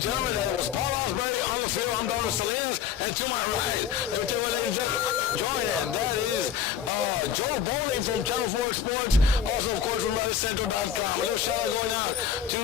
and gentlemen, that was Paul Osbury on the field. I'm Donald Salinas, and to my right, let me tell you what, ladies and gentlemen, joining, that is Joe Bowling from Channel 4 Sports, also, of course, from RadioCentral.com. A little shout out going out to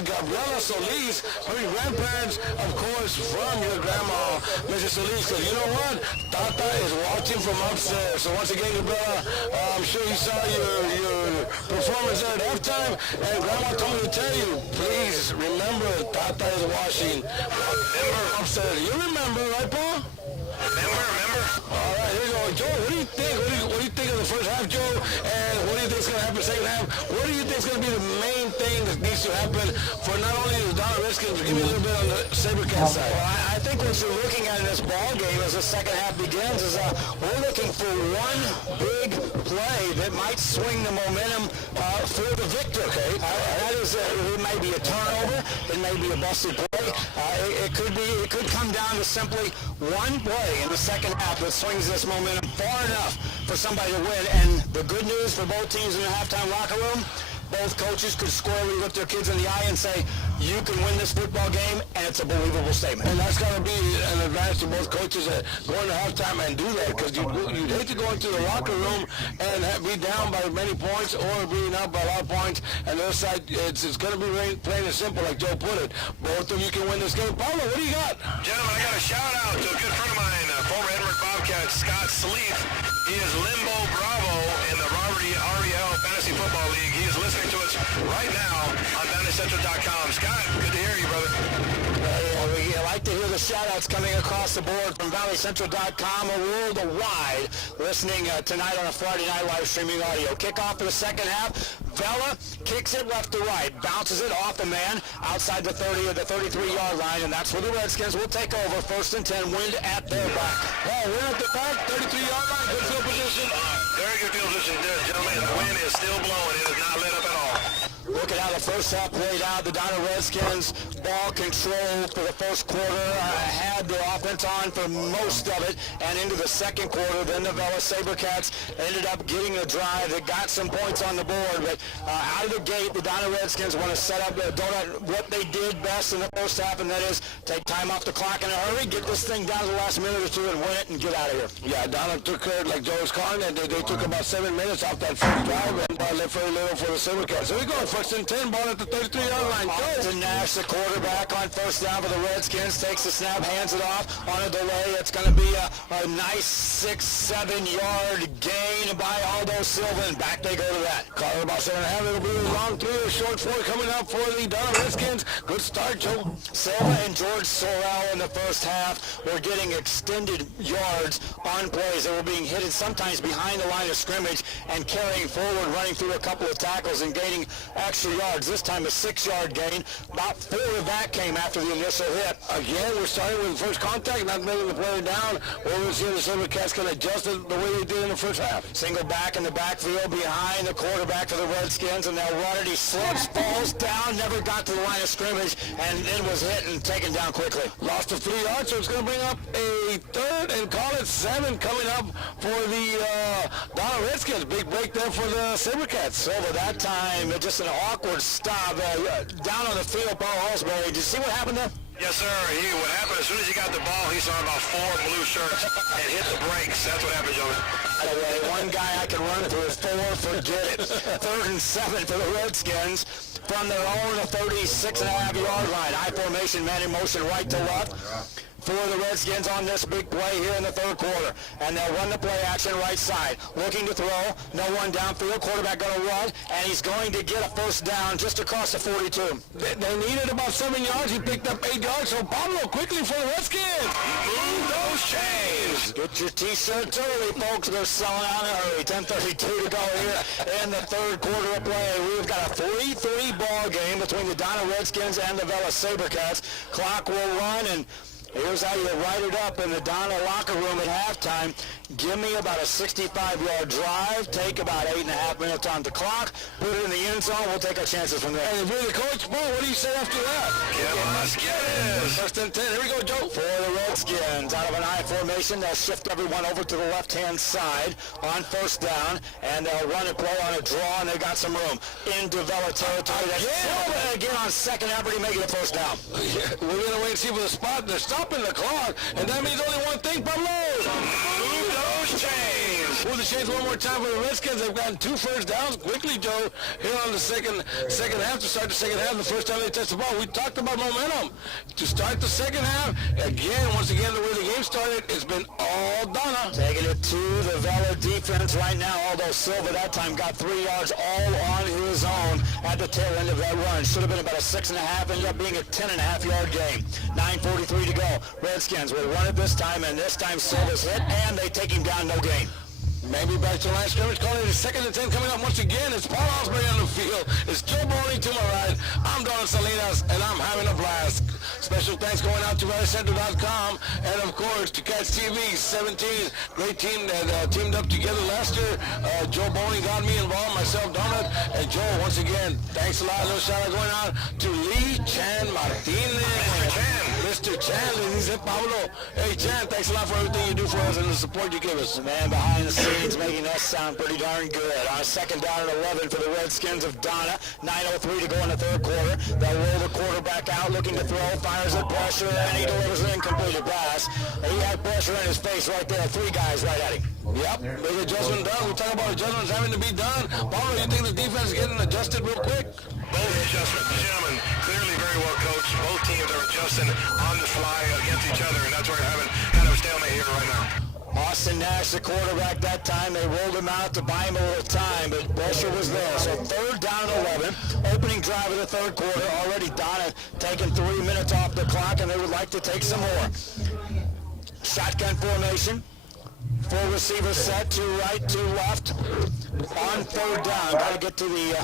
Gabriela Solis, her grandparents, of course, from your grandma, Mrs. Solis, because you know what? Tata is watching from upstairs. So once again, Gabriela, I'm sure you saw your performance there at halftime, and Grandma told me to tell you, please remember, Tata is watching. Remember upstairs. You remember, right, Paul? Remember. All right, here you go. Joe, what do you think? What do you think of the first half, Joe? And what do you think is going to happen second half? What do you think is going to be the main thing that needs to happen for not only the Donna Redskins, but give me a little bit on the SaberCats side? Well, I think what you're looking at in this ball game as the second half begins is we're looking for one big play that might swing the momentum for the victor. Okay, that is, it may be a turnover, it may be a busted play. It could come down to simply one play in the second half that swings this momentum far enough for somebody to win. And the good news for both teams in the halftime locker room, both coaches could squarely look their kids in the eye and say, you can win this football game, and it's a believable statement. And that's got to be an advantage to both coaches that go into halftime and do that, because you'd hate to go into the locker room and be down by many points or being up by a lot of points, and the other side, it's going to be plain and simple, like Joe put it. Both of you can win this game. Paulo, what do you got? Gentlemen, I got a shout-out to a good friend of mine, former Edinburg Bobcat, Scott Sleeth. He is Limbo Bravo in the REL Fantasy Football League. He is listening to us right now on DynasCentral.com. Scott, good to hear you, brother. We like to hear the shout-outs coming across the board from ValleyCentral.com worldwide, listening tonight on a Friday night live streaming audio. Kickoff for the second half. Vela kicks it left to right, bounces it off a man outside the 30 or the 33-yard line, and that's where the Redskins will take over. 1st and 10, wind at their back. Oh, we're at the back, 33-yard line, good field position. Very good field position there, gentlemen, and the wind is still blowing. It is not let up at all. Look at how the first half played out. The Donna Redskins, ball control for the first quarter, had the offense on for most of it, and into the second quarter, then the Vela SaberCats ended up getting a drive that got some points on the board, but out of the gate, the Donna Redskins want to set up what they did best in the first half, and that is take time off the clock in a hurry, get this thing down to the last minute or two, and win it and get out of here. Yeah, Donna took her, like Joe was calling it, they took about 7 minutes off that first drive and left very little for the SaberCats. So we go, 1st and 10, ball at the 33-yard line. To Nash, the quarterback on first down for the Redskins, takes the snap, hands it off on a delay. It's going to be a nice 6-7-yard gain by Aldo Silva, and back they go to that. Call it about 7.5. It'll be a long 3 or short 4 coming up for the Donna Redskins. Good start, Joe. Silva and George Sorrell in the first half were getting extended yards on plays that were being hit sometimes behind the line of scrimmage and carrying forward, running through a couple of tackles and gaining extra yards. This time a 6-yard gain. About 4 of that came after the initial hit. Again, we're starting with first contact, not letting the player down. We'll see if the SaberCats can adjust it the way they did in the first half. Single back in the backfield behind the quarterback for the Redskins, and they'll run it. He slips, falls down, never got to the line of scrimmage, and then was hit and taken down quickly. Lost of 3 yards, so it's going to bring up a 3rd and call it 7 coming up for the Donna Redskins. Big break there for the SaberCats. Silva that time, just an awkward stop. Down on the field, Paul Holsbury. Did you see what happened there? Yes, sir. What happened, as soon as he got the ball, he saw about 4 blue shirts and hit the brakes. That's what happened, gentlemen. One guy I can run through is 4, forget it. 3rd and 7 for the Redskins from their own 36.5-yard line. I formation, man in motion, right to left for the Redskins on this big play here in the 3rd quarter. And they'll run the play action right side. Looking to throw, no one downfield, quarterback going to run, and he's going to get a first down just across the 42. They needed about 7 yards. He picked up 8 yards, so Pablo quickly for the Redskins. Move those chains. Get your T-shirts early, folks. They're selling out in a hurry. 10:32 to go here in the 3rd quarter of play. We've got a 3-3 ball game between the Donna Redskins and the Vela SaberCats. Clock will run, and Here's how you write it up in the Donna locker room at halftime. Give me about a 65-yard drive, take about 8.5 minutes on the clock, put it in the end zone, we'll take our chances from there. And if you're the coach, Bo, what do you say after that? Let's get it. First and 10. Here we go, Joe. For the Redskins, out of an I formation, they'll shift everyone over to the left-hand side on first down, and they'll run and play on a draw, and they got some room. In developed territory. Again on second effort, he make it a first down. Yeah, we're going to wait and see for the spot. They're stopping the clock, and that means only one thing, Pablo. Move those chains. Move the chains one more time for the Redskins. They've gotten 2 first downs quickly, Joe, here on the second half. To start the second half, the first time they touched the ball, we talked about momentum. To start the second half, once again, the way the game started, it's been all Donna. Taking it to the Vela defense right now, although Silva that time got 3 yards all on his own at the tail end of that run. Should have been about a 6.5, ended up being a 10.5-yard game. 9:43 to go. Redskins will run it this time, and this time Silva's hit, and they take him down, no gain. Maybe back to the line scrimmage, calling it 2nd and 10 coming up once again. It's Paul Osbury on the field. It's Joe Boney to my right. I'm Don Salinas, and I'm having a blast. Special thanks going out to RadioCenter.com, and of course to Cats TV 17. Great team that teamed up together last year. Joe Boney got me involved, myself, Donut, and Joe, once again, thanks a lot. A little shout out going out to Lee Chan Martinez. Mr. Chan, he said, Pablo, hey Chan, thanks a lot for everything you do for us and the support you give us. The man behind the scenes making us sound pretty darn good. On second down and 11 for the Redskins of Donna. 9:03 to go in the third quarter. They'll roll the quarterback out, looking to throw, fires at pressure, and he delivers an incomplete pass. He had pressure in his face right there. 3 guys right at him. Yep, big adjustment done. We talk about adjustments having to be done. Pablo, you think the defense is getting adjusted real quick? Both adjustments, gentlemen, clearly very well coached. Both teams are adjusting on the fly against each other, and that's where you're having kind of a stalemate here right now. Austin Nash, the quarterback that time. They rolled him out to buy him a little time, but pressure was there. So third down and 11. Opening drive of the third quarter. Already Donna taking 3 minutes off the clock, and they would like to take some more. Shotgun formation. Full receiver set, 2 right, 2 left. On third down, got to get to the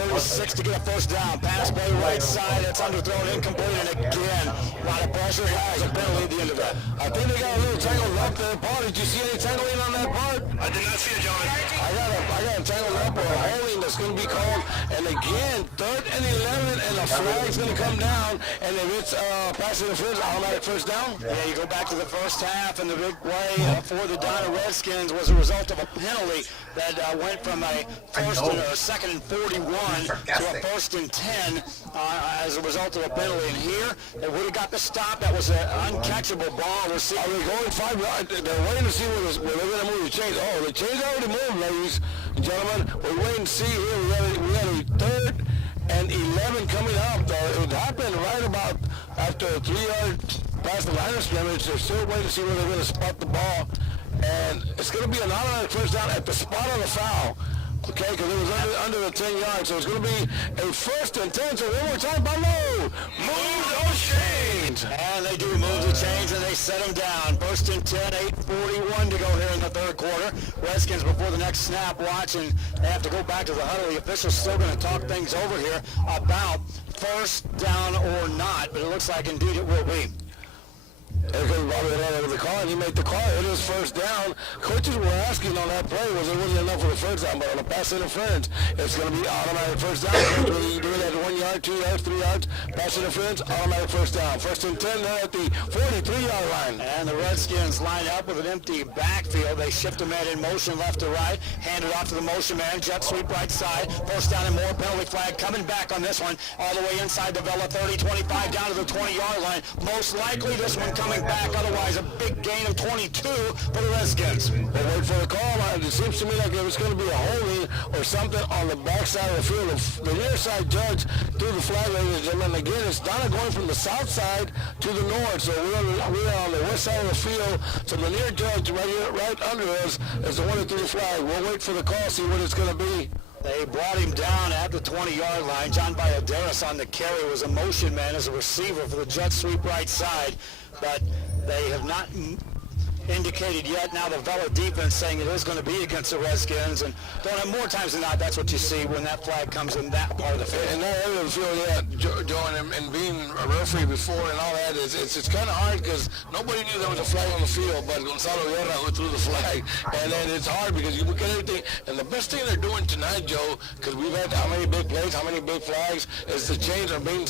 36 to get a first down. Pass play right side, it's underthrown, incomplete, and again, a lot of pressure. Has a penalty at the end of that. I think they got a little tangled up there, Paul. Did you see any tangling on that part? I did not see it, John. I got a tangled up or a holding that's going to be called. And again, 3rd and 11, and the flag's going to come down. And if it's passing the first, automatic first down. Yeah, you go back to the first half, and the big play for the Donna Redskins was a result of a penalty that went from a second and 41 to a 1st and 10 as a result of a penalty. And here, they would have got the stop. That was an uncatchable ball. Are they going 5 yards? They're waiting to see where they're going to move the chains. Oh, the chains already moved, ladies and gentlemen. We're waiting to see here. We got a 3rd and 11 coming up. It happened right about after a 3-yard past the line of scrimmage. They're still waiting to see where they're going to spot the ball. And it's going to be an automatic first down at the spot of the foul. Okay, because it was under the 10 yards. So it's going to be a 1st and 10. So one more time, Pablo. Move those chains. And they do move the chains, and they set them down. 1st and 10, 8:41 to go here in the third quarter. Redskins before the next snap watching. They have to go back to the huddle. The official's still going to talk things over here about first down or not. But it looks like indeed it will be. The call, and he made the call. It is first down. Coaches were asking on that play, was it really enough for the first down? But on a pass interference, it's going to be automatic first down. Whether you do it at 1 yard, 2 yards, 3 yards, pass interference, automatic first down. 1st and 10 there at the 43-yard line. And the Redskins line up with an empty backfield. They shift the man in motion left to right, hand it off to the motion man, jet sweep right side. First down and more, penalty flag coming back on this one, all the way inside the Vela 30-25 down to the 20-yard line. Most likely this one coming back, otherwise a big gain of 22 for the Redskins. They wait for the call. It seems to me like it was going to be a holding or something on the backside of the field. The near side judge threw the flag, ladies and gentlemen. Again, it's Donna going from the south side to the north, so we're on the west side of the field. So the near judge right under us is the one that threw the flag. We'll wait for the call, see what it's going to be. They brought him down at the 20-yard line. John Ballesteros on the carry was a motion man as a receiver for the jet sweep right side, but they have not indicated yet. Now the Vela defense saying it is going to be against the Redskins, and don't have more times than not, that's what you see when that flag comes in that part of the field. And that area of the field, yeah, Joe, and being a referee before and all that, it's kind of hard because nobody knew there was a flag on the field, but Gonzalo Guerra who threw the flag, and then it's hard because you look at everything, and the best thing they're doing tonight, Joe, because we've had how many big plays, how many big flags, is the chains are being,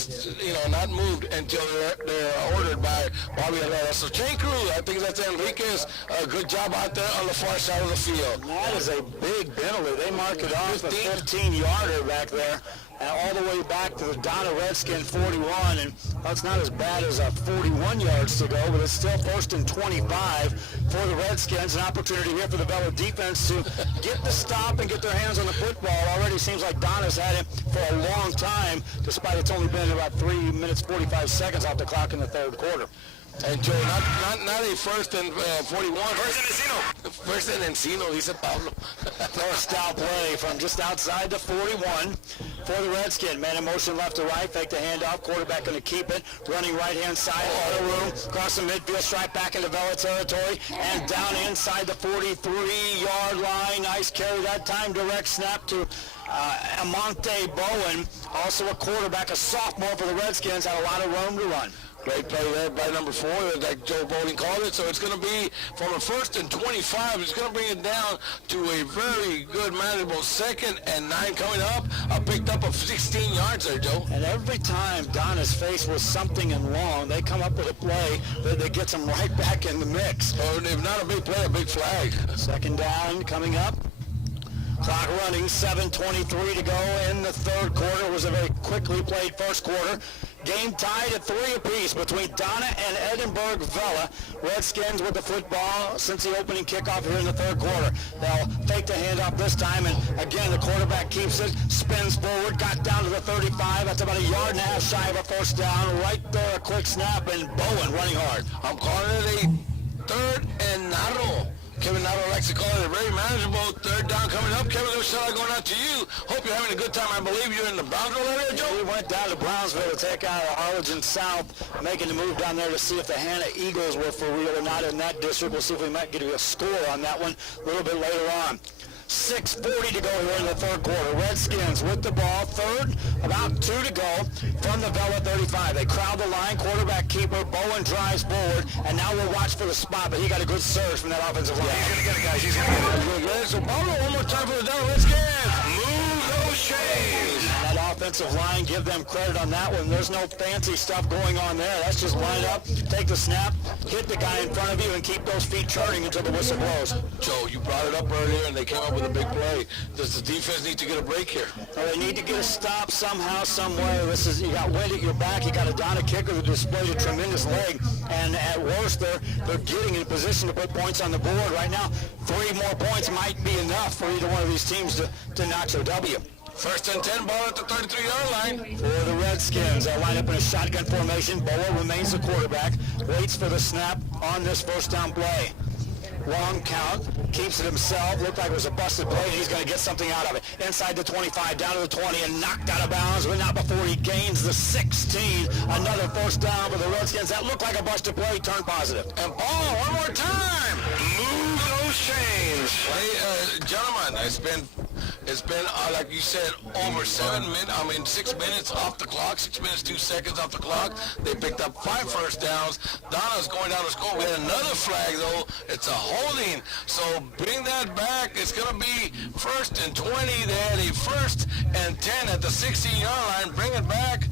not moved until they're ordered by Bobby Herrera. So chain crew, I think that's Enriquez, a good job out there on the far side of the field. That is a big penalty. They mark it off a 15-yarder back there, and all the way back to the Donna Redskin 41, and that's not as bad as 41 yards to go, but it's still 1st and 25 for the Redskins. An opportunity here for the Vela defense to get the stop and get their hands on the football. Already seems like Donna's had it for a long time, despite it's only been about 3 minutes 45 seconds off the clock in the third quarter. And Joe, not a 1st and 41. First and Encino, dice Pablo. First down play from just outside the 41 for the Redskin. Man in motion left to right, fake the handoff. Quarterback going to keep it. Running right-hand side, auto room. Across the midfield, strike back into Vela territory. And down inside the 43-yard line. Nice carry that time. Direct snap to Amante Bowen. Also a quarterback, a sophomore for the Redskins. Had a lot of room to run. Great play there by number 4, like Joe Bowling called it. So it's going to be from a 1st and 25. It's going to bring it down to a very good, manageable 2nd and 9 coming up. I picked up a 16 yards there, Joe. And every time Donna's faced with something in long, they come up with a play that gets them right back in the mix. Or if not a big play, a big flag. 2nd down coming up. Clock running, 7:23 to go in the third quarter. It was a very quickly played first quarter. Game tied at 3 apiece between Donna and Edinburg Vela. Redskins with the football since the opening kickoff here in the third quarter. They'll fake the handoff this time, and again the quarterback keeps it, spins forward, got down to the 35. That's about a yard and a half shy of a first down. Right there, a quick snap, and Bowen running hard. I'm calling it a 3rd and narrow. Kevin Nato likes to call it a very manageable 3rd down coming up. Kevin, there's a shout going out to you. Hope you're having a good time. I believe you're in the Brownsville area, Joe? We went down to Brownsville to take out Arlington South, making the move down there to see if the Hannah Eagles were for real or not in that district. We'll see if we might get a score on that one a little bit later on. 6:40 to go here in the third quarter. Redskins with the ball, 3rd, about 2 to go from the Vela 35. They crowd the line, quarterback keeper, Bowen drives forward, and now we'll watch for the spot, but he got a good surge from that offensive line. He's going to get it, guys. He's going to get it. So Pablo, one more time for the Donna Redskins. Move those chains. That offensive line, give them credit on that one. There's no fancy stuff going on there. That's just line up, take the snap, hit the guy in front of you, and keep those feet turning until the whistle blows. Joe, you brought it up earlier, and they came up with a big play. Does the defense need to get a break here? Well, they need to get a stop somehow, some way. You got wind at your back. You got a Donna kicker that displayed a tremendous leg, and at worst, they're getting in position to put points on the board right now. 3 more points might be enough for either one of these teams to notch a W. 1st and 10, ball at the 33-yard line. For the Redskins, they'll line up in a shotgun formation. Bowen remains the quarterback, waits for the snap on this first down play. Long count, keeps it himself. Looked like it was a busted play, and he's going to get something out of it. Inside the 25, down to the 20, and knocked out of bounds, but not before he gains the 16. Another first down for the Redskins. That looked like a busted play, turned positive. And Paul, one more time. Move those chains. Hey, gentlemen, it's been like you said, over 6 minutes off the clock, 6 minutes, 2 seconds off the clock. They picked up 5 first downs. Donna's going down to score. We had another flag, though. It's a holding. So bring that back. It's going to be 1st and 20. They had a 1st and 10 at the 16-yard line. Bring it back.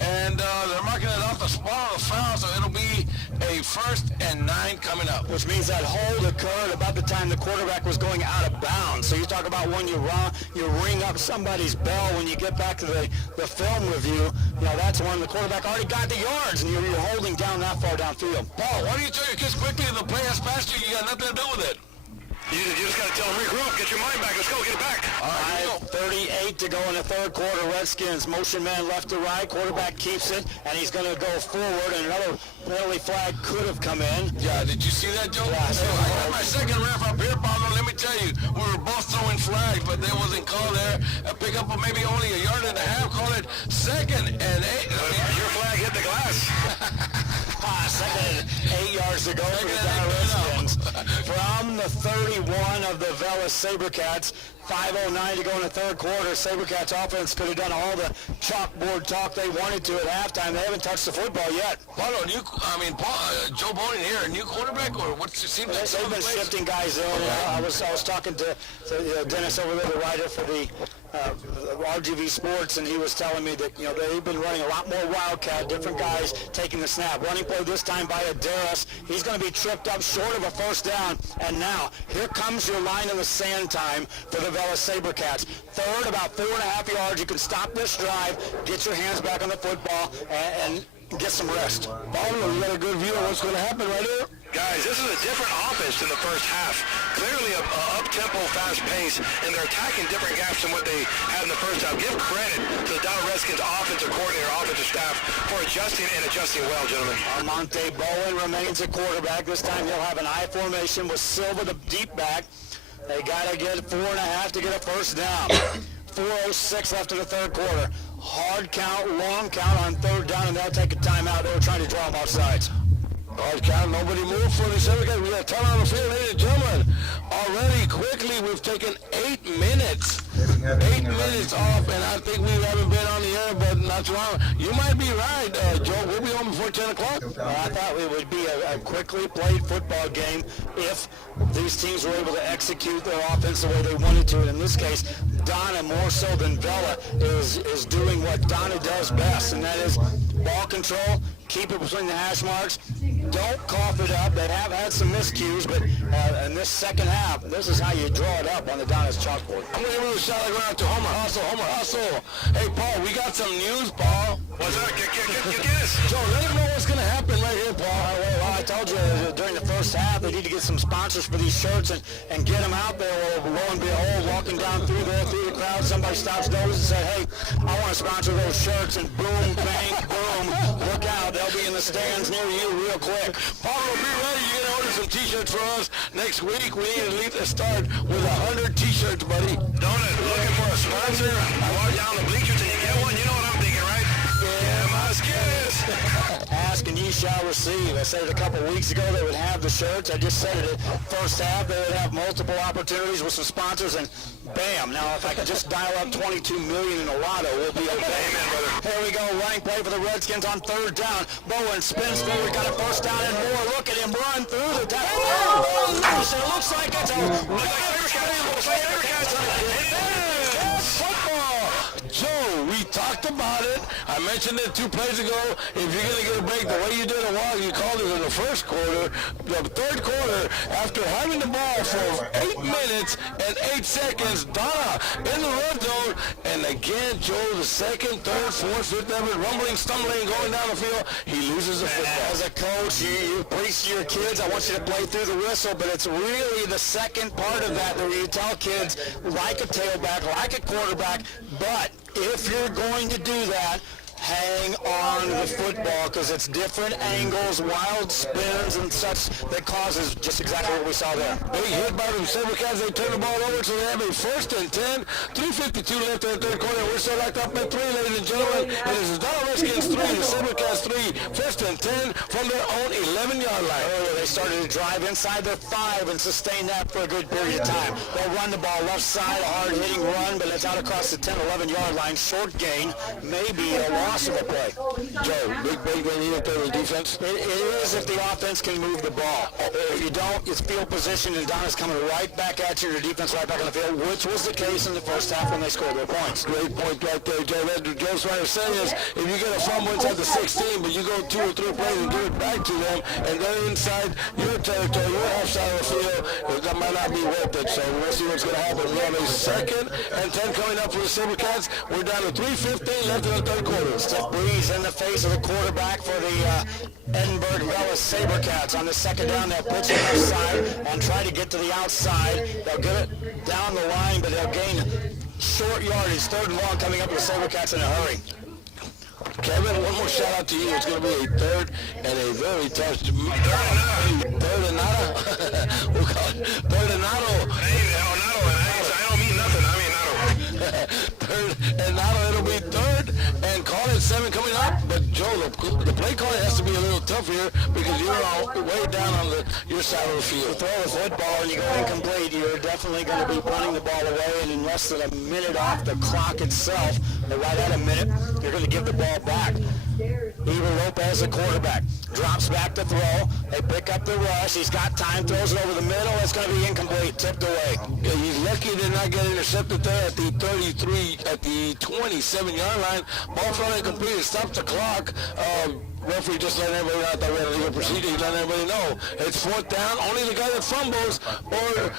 And they're marking it off the spot of the foul, so it'll be a 1st and 9 coming up. Which means that hold occurred about the time the quarterback was going out of bounds. So you talk about when you ring up somebody's bell when you get back to the film review. That's when the quarterback already got the yards, and you're holding down that far downfield. Paul, why don't you tell your kids quickly the play has passed you? You got nothing to do with it. You just got to tell them, regroup, get your mind back. Let's go, get it back. All right, 5:38 to go in the third quarter. Redskins motion man left to right. Quarterback keeps it, and he's going to go forward, and another penalty flag could have come in. Yeah, did you see that, Joe? Yeah, I got my second ref up here, Pablo. Let me tell you, we were both throwing flags, but there wasn't called there. A pick up of maybe only a yard and a half. Call it 2nd and 8. Your flag hit the glass. 2nd and 8 yards to go for the Redskins. from the 31 of the Velas SaberCats. 5:09 to go in the third quarter. SaberCats offense could have done all the chalkboard talk they wanted to at halftime. They haven't touched the football yet. Paulo, Joe Bonin here, a new quarterback, or what's it seem like? They've been shifting guys in. Okay. I was talking to Dennis over there, the writer for the RGV Sports, and he was telling me that they've been running a lot more Wildcat, different guys taking the snap. Running play this time by Adaris. He's going to be tripped up short of a first down. And now here comes your line in the sand time for the Velas SaberCats. Third, about 4.5 yards. You can stop this drive, get your hands back on the football, and get some rest. Paulo, you got a good view of what's going to happen right here? Guys, this is a different offense than the first half. Clearly a up-tempo, fast pace, and they're attacking different gaps than what they had in the first half. Give credit to the Dallas Redskins offensive coordinator, offensive staff for adjusting well, gentlemen. Monte Bowen remains at quarterback. This time he'll have an I formation with Silva, the deep back. They got to get 4.5 to get a first down. 4:06 left in the third quarter. Hard count, long count on third down, and they'll take a timeout. They were trying to draw them off sides. Hard count, nobody moved for the SaberCats. We got 10 on the field, ladies and gentlemen. Already, quickly, we've taken 8 minutes. 8 minutes off, and I think we haven't been on the air, but not too long. You might be right, Joe. We'll be home before 10 o'clock. I thought it would be a quickly played football game if these teams were able to execute their offense the way they wanted to. And in this case, Donna, more so than Vela, is doing what Donna does best, and that is ball control, keep it between the hash marks, don't cough it up. They have had some miscues, but in this second half, this is how you draw it up on the Donna's chalkboard. I'm going to give a shout out around to Homer Hustle. Hey, Paul, we got some news, Paul. What's up? Get us. Joe, let him know what's going to happen right here, Paul. Well, I told you during the first half they need to get some sponsors for these shirts and get them out there. Well, lo and behold, walking down through the crowd, somebody stops nose and says, hey, I want to sponsor those shirts, and boom, bang, boom, look out, they'll be in the stands near you real quick. Paul, be ready. You're going to order some T-shirts for us next week. We need at least to start with 100 T-shirts, buddy. Donut, looking for a sponsor? I walk down the bleachers and you get one. You know what I'm thinking, right? Yeah, my skins. Ask and ye shall receive. I said it a couple weeks ago they would have the shirts. I just said it first half. They would have multiple opportunities with some sponsors, and bam. Now, if I could just dial up $22 million in a lotto, we'll be okay. Amen, brother. Here we go. Running play for the Redskins on third down. Bowen spins forward, got a first down and more. Look at him run through the tackle. Oh, nice. It looks like it's Football. Joe, we talked about it. I mentioned it 2 plays ago. If you're going to get a break the way you did a while, you called it in the first quarter. The third quarter, after having the ball for 8 minutes and 8 seconds, Donna in the red zone. And again, Joe, the second, third, fourth, fifth effort, rumbling, stumbling, going down the field. He loses the football. As a coach, you preach to your kids, I want you to play through the whistle, but it's really the second part of that where you tell kids, like a tailback, like a quarterback, but if you're going to do that, hang on to the football because it's different angles, wild spins, and such that causes just exactly what we saw there. Big hit by the SaberCats. They turn the ball over, so they have a first and 10. 3:52 left in the third quarter. We're still locked up at 3, ladies and gentlemen. It is the Dallas Redskins 3, the SaberCats 3. First and 10 from their own 11-yard line. Earlier, they started to drive inside their 5 and sustain that for a good period of time. They'll run the ball left side, a hard-hitting run, but it's out across the 10, 11-yard line. Short gain, maybe a loss of a play. Joe, big when you play with defense. It is if the offense can move the ball. If you don't, it's field position, and Donna's coming right back at you, your defense right back on the field, which was the case in the first half when they scored their points. Great point right there, Joe. What Joe's trying to say is, if you get a fumble inside the 16, but you go 2 or 3 plays and give it back to them, and they're inside your territory, your half side of the field, that might not be worth it. So we'll see what's going to happen. We have a second and 10 coming up for the SaberCats. We're down to 3:15 left in the third quarter. Breeze in the face of the quarterback for the Edinburg Velas SaberCats. On the second down, they'll pitch it left side and try to get to the outside. They'll get it down the line, but they'll gain short yardage. Third and long coming up with the SaberCats in a hurry. Kevin, one more shout out to you. It's going to be a third and a very tough third and nada. We'll call it third and nada. I don't mean nothing. I mean nada. Third and nada. It'll be third and call it 7 coming up. But Joe, the play calling has to be a little tough here because you're all way down on your side of the field. Throw the football and you go incomplete, you're definitely going to be punting the ball away, and in less than a minute off the clock itself, or right at a minute, you're going to give the ball back. Eber Lopez, the quarterback, drops back to throw. They pick up the rush. He's got time, throws it over the middle. It's going to be incomplete, tipped away. Yeah, he's lucky to not get intercepted there at the 27-yard line. Ball thrown incomplete. It stops the clock. Referee just letting everybody know that we're legal procedure. He's letting everybody know it's fourth down. Only the guy that fumbles or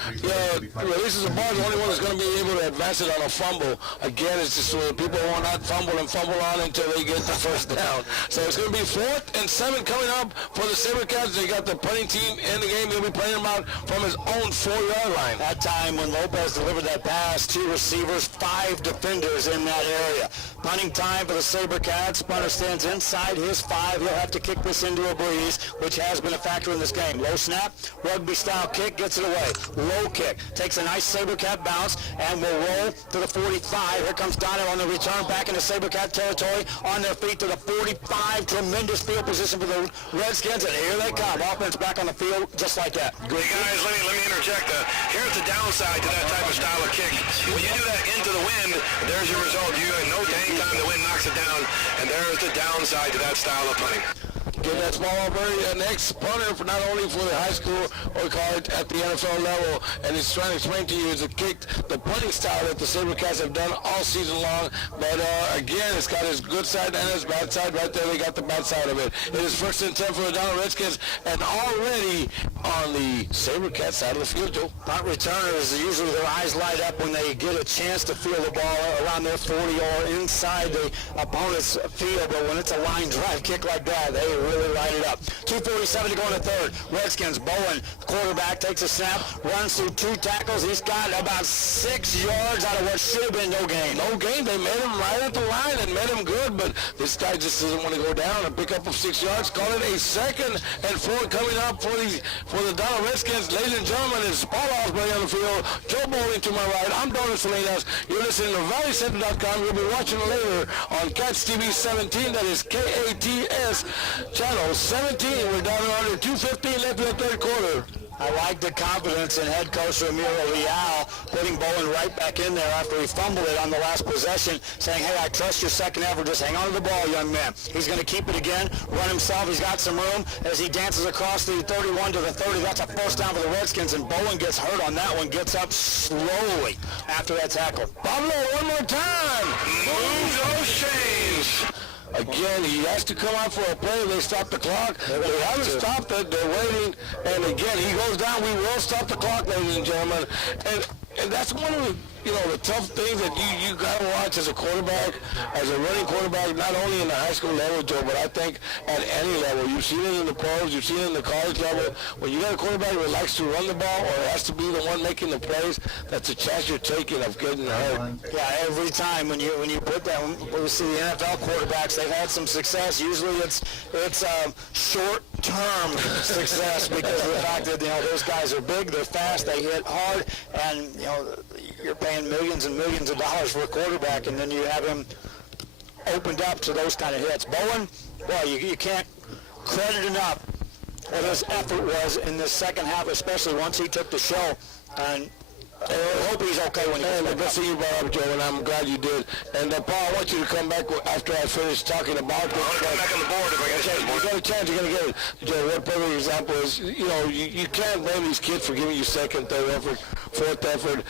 releases the ball is the only one that's going to be able to advance it on a fumble. Again, it's just people will not fumble and fumble on until they get the first down. So it's going to be 4th and 7 coming up for the SaberCats. They got the punting team in the game. He'll be playing them out from his own 4-yard line. That time when Lopez delivered that pass, 2 receivers, 5 defenders in that area. Punting time for the SaberCats. Punter stands inside his 5. He'll have to kick this into a breeze, which has been a factor in this game. Low snap, rugby-style kick, gets it away. Low kick, takes a nice SaberCat bounce, and will roll to the 45. Here comes Dono on the return back into SaberCat territory, on their feet to the 45. Tremendous field position for the Redskins, and here they come. Offense back on the field just like that. Hey guys, let me interject. Here's the downside to that type of style of kick. When you do that into the wind, there's your result. You have no dang time, the wind knocks it down, and there's the downside to that style of punting. Give that small over next punter for not only for the high school or college at the NFL level, and he's trying to explain to you is the punting style that the SaberCats have done all season long. But again, it's got his good side and his bad side. Right there, they got the bad side of it. It is 1st and 10 for the Donald Redskins, and already on the SaberCats side of the field, Joe. Punt returners, usually their eyes light up when they get a chance to feel the ball around their 40 or inside the opponent's field, but when it's a line drive kick like that, they really light it up. 2:47 to go in the 3rd. Redskins, Bowen, quarterback, takes a snap, runs through 2 tackles. He's got about 6 yards out of what should have been no gain. No gain. They made him right at the line and made him good, but this guy just doesn't want to go down and pick up of 6 yards. Call it a 2nd and 4 coming up for the Donald Redskins. Ladies and gentlemen, it's Paul Osborne on the field. Joe Bowling to my right. I'm Donald Salinas. You're listening to ValleyCenter.com. You'll be watching later on Cats TV 17. That is KATS channel 17. We're down to under 2:15 left in the 3rd quarter. I like the confidence in head coach Ramiro Leal putting Bowen right back in there after he fumbled it on the last possession, saying, hey, I trust your second effort. Just hang on to the ball, young man. He's going to keep it again, run himself. He's got some room as he dances across the 31 to the 30. That's a 1st down for the Redskins, and Bowen gets hurt on that one, gets up slowly after that tackle. Pablo, one more time. Move those chains. Again, he has to come out for a play. They stop the clock. They haven't stopped it. They're waiting. And again, he goes down. We will stop the clock, ladies and gentlemen. And that's one of the tough things that you got to watch as a quarterback, as a running quarterback, not only in the high school level, Joe, but I think at any level. You've seen it in the pros. You've seen it in the college level. When you got a quarterback that likes to run the ball or has to be the one making the plays, that's a chance you're taking of getting hurt. Yeah, every time when you put that, when we see the NFL quarterbacks, they've had some success. Usually it's short-term success because of the fact that those guys are big, they're fast, they hit hard, and you're paying millions and millions of dollars for a quarterback, and then you have him opened up to those kind of hits. Bowen, well, you can't credit enough what his effort was in the second half, especially once he took the show. And I hope he's okay when he gets back good to see you brought up, Joe, and I'm glad you did. And Paul, I want you to come back after I finish talking about this. I'll come back on the board if I get a chance. You got a chance, you're going to get it. Joe, one perfect example is, you can't blame these kids for giving you 2nd, 3rd effort, 4th effort,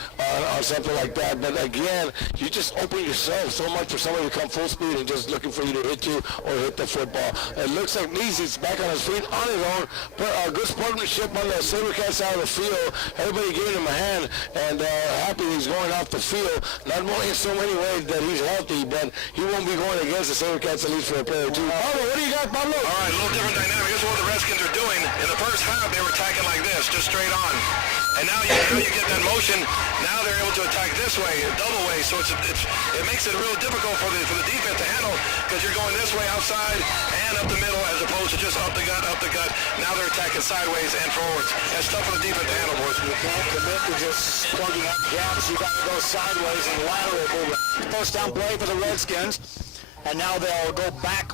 or something like that. But again, you just open yourself so much for somebody to come full speed and just looking for you to hit you or hit the football. It looks like Neezy's back on his feet on his own. But good sportsmanship on the SaberCats side of the field. Everybody giving him a hand. And happy he's going off the field. Not only in so many ways that he's healthy, but he won't be going against the SaberCats at least for a play or two. Pablo, what do you got, Pablo? All right, a little different dynamic. Here's what the Redskins are doing. In the first half, they were attacking like this, just straight on. And now you get that motion. Now they're able to attack this way, double way. So it makes it real difficult for the defense to handle because you're going this way outside and up the middle as opposed to just up the gut, up the gut. Now they're attacking sideways and forwards. That's tough for the defense to handle, boys. You can't commit to just plugging up gaps. You got to go sideways and lateral movement. 1st down play for the Redskins. And now they'll go back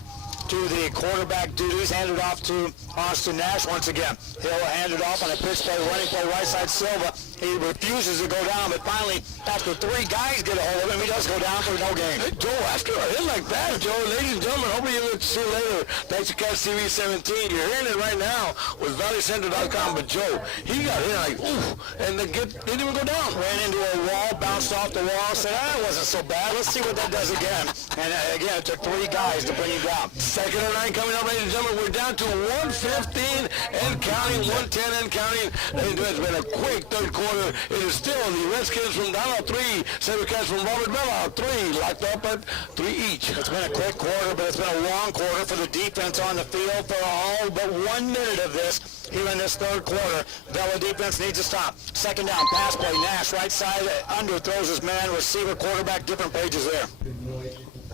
to the quarterback duties, handed off to Austin Nash once again. He'll hand it off on a pitch play, running play, right side Silva. He refuses to go down, but finally, after 3 guys get a hold of him, he does go down for no gain. Hey, Joe, after a hit like that, Joe, ladies and gentlemen, hopefully you'll see later. Thanks to Catch TV 17. You're hearing it right now with ValleyCenter.com, but Joe, he got hit like, ooh, and didn't even go down. Ran into a wall, bounced off the wall, said, it wasn't so bad. Let's see what that does again. And again, it took 3 guys to bring him down. Second and 9 coming up, ladies and gentlemen. We're down to 1:15 and counting, 1:10 and counting. It's been a quick third quarter. It is still the Redskins from Donald 3, SaberCats from Robert Bella 3, locked up at 3 each. It's been a quick quarter, but it's been a long quarter for the defense on the field for all but 1 minute of this here in this third quarter. Bella defense needs to stop. Second down, pass play, Nash, right side, under, throws his man, receiver, quarterback, different pages there.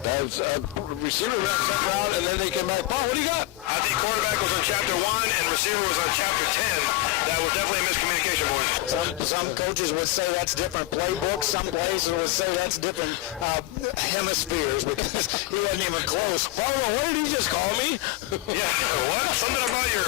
That's receiver ran something out, and then they came back. Paul, what do you got? I think quarterback was on chapter 1 and receiver was on chapter 10. That was definitely a miscommunication, boys. Some coaches would say that's different playbooks. Some places would say that's different hemispheres because he wasn't even close. Paul, what did he just call me? Yeah, what? Something about your